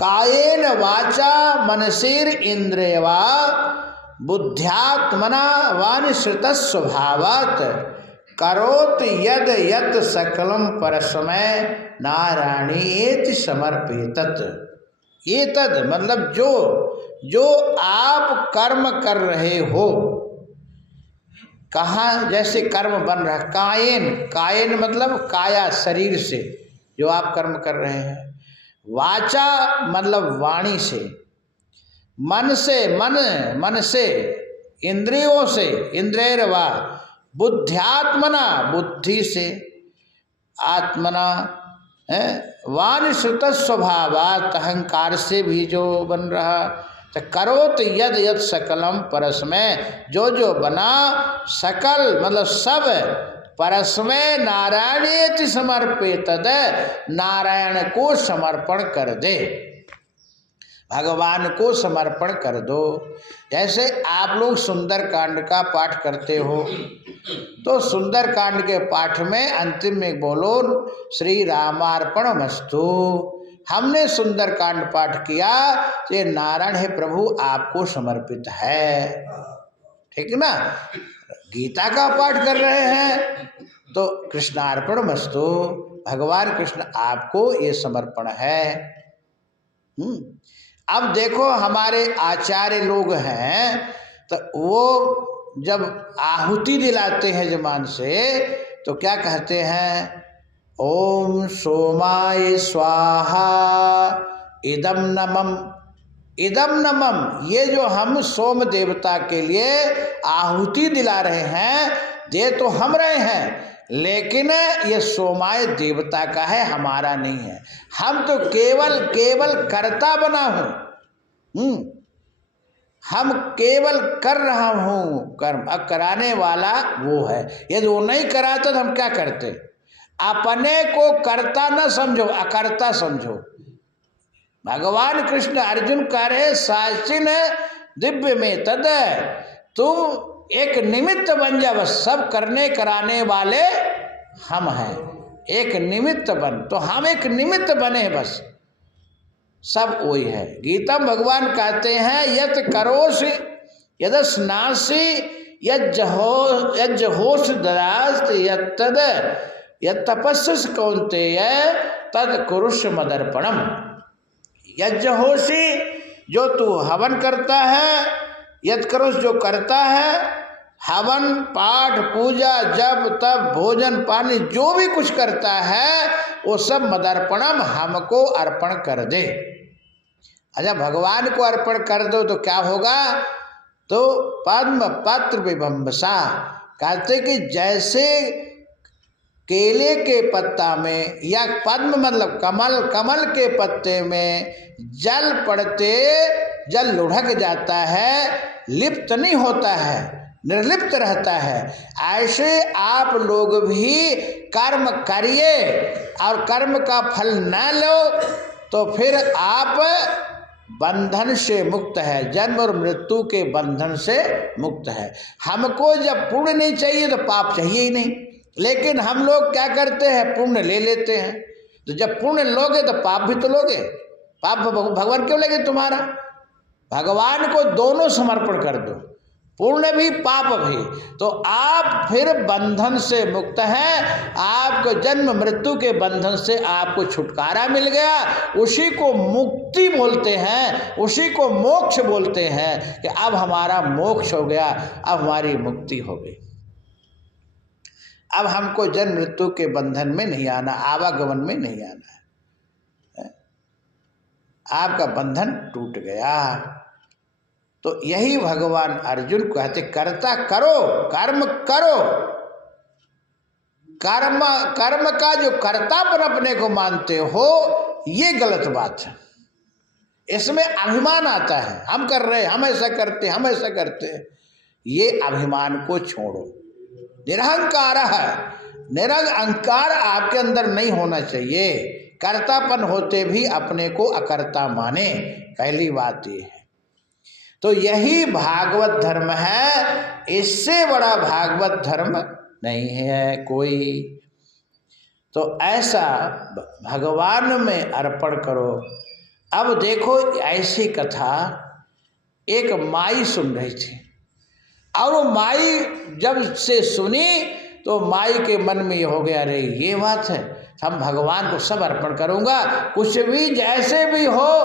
कायेन वाचा मनसेर इंद्रियवा बुद्ध्यात्मना वानिश्रित स्वभावात् करोत यद यत सकलम परस्मै नारायणेति समर्पितत्। ये तद मतलब जो जो आप कर्म कर रहे हो, कहाँ जैसे कर्म बन रहा, कायेन, कायेन मतलब काया शरीर से जो आप कर्म कर रहे हैं, वाचा मतलब वाणी से, मन से मन से, इंद्रियों से इंद्रियवा, बुद्ध्यात्मना बुद्धि से, आत्मना है, वानिश्रुत स्वभावात अहंकार से भी जो बन रहा, तो करोत यद यद सकलम परस्मै, जो जो बना सकल मतलब सब, परस्मै नारायणेति समर्पितत्, नारायण को समर्पण कर दे, भगवान को समर्पण कर दो। जैसे आप लोग सुंदर कांड का पाठ करते हो, तो सुंदर कांड के पाठ में अंतिम में बोलो श्री रामार्पणमस्तु। हमने सुंदर कांड पाठ किया, ये नारायण है प्रभु आपको समर्पित है, ठीक ना। गीता का पाठ कर रहे हैं तो कृष्णार्पणमस्तु, भगवान कृष्ण आपको ये समर्पण है। अब देखो हमारे आचार्य लोग हैं, तो वो जब आहुति दिलाते हैं जमान से, तो क्या कहते हैं, ओम सोमाय स्वाहा इदम नमम, इदम नमम, ये जो हम सोम देवता के लिए आहुति दिला रहे हैं, दे तो हम रहे हैं, लेकिन ये सोमाय देवता का है, हमारा नहीं है। हम तो केवल केवल कर्ता बना हूं, हम केवल कर रहा हूं कर्म, अब कराने वाला वो है। यदि वो नहीं कराता तो हम क्या करते। अपने को कर्ता न समझो, अकर्ता समझो। भगवान कृष्ण अर्जुन कह रहे साचिन दिव्य में तद, तुम एक निमित्त बन जा, बस सब करने कराने वाले हम हैं, एक निमित्त बन, तो हम एक निमित्त बने, बस सब वही है। गीता भगवान कहते हैं यत करोष यदस्नासि यज्जहोष दरास्त यत्तद यत्तपस्यस कौन्तेय तद कुरुष मदर्पणम। यज्जहोषि जो तू हवन करता है, यत करोष जो करता है, हवन पाठ पूजा जप तप भोजन पानी जो भी कुछ करता है, वो सब मदर्पणम हमको अर्पण कर दे। अच्छा, भगवान को अर्पण कर दो तो क्या होगा, तो पद्म पत्र विभंबसा, कहते कि जैसे केले के पत्ता में या पद्म मतलब कमल, कमल के पत्ते में जल पड़ते जल लुढ़क जाता है, लिप्त नहीं होता है, निर्लिप्त रहता है, ऐसे आप लोग भी कर्म करिए और कर्म का फल न लो, तो फिर आप बंधन से मुक्त है, जन्म और मृत्यु के बंधन से मुक्त है। हमको जब पुण्य नहीं चाहिए तो पाप चाहिए ही नहीं, लेकिन हम लोग क्या करते हैं, पुण्य ले लेते हैं। तो जब पुण्य लोगे तो पाप भी तो लोगे, पाप भगवान क्यों लेंगे तुम्हारा। भगवान को दोनों समर्पण कर दो, पुण्य भी पाप भी, तो आप फिर बंधन से मुक्त हैं, आपको जन्म मृत्यु के बंधन से आपको छुटकारा मिल गया। उसी को मुक्ति बोलते हैं, उसी को मोक्ष बोलते हैं कि अब हमारा मोक्ष हो गया, अब हमारी मुक्ति हो गई, अब हमको जन्म मृत्यु के बंधन में नहीं आना, आवागमन में नहीं आना है, आपका बंधन टूट गया। तो यही भगवान अर्जुन कहते, कर्ता करो, कर्म करो, कर्म कर्म का जो कर्तापन अपने को मानते हो, ये गलत बात है। इसमें अभिमान आता है, हम कर रहे, हम ऐसा करते, हम ऐसा करते, ये अभिमान को छोड़ो। निरहंकार है, निरहंकार आपके अंदर नहीं होना चाहिए। कर्तापन होते भी अपने को अकर्ता माने, पहली बात ये है। तो यही भागवत धर्म है, इससे बड़ा भागवत धर्म नहीं है कोई। तो ऐसा भगवान में अर्पण करो, अब देखो ऐसी कथा एक माई सुन रही थी, और वो माई जब से सुनी तो माई के मन में ये हो गया, अरे ये बात है, हम भगवान को सब अर्पण करूँगा, कुछ भी जैसे भी हो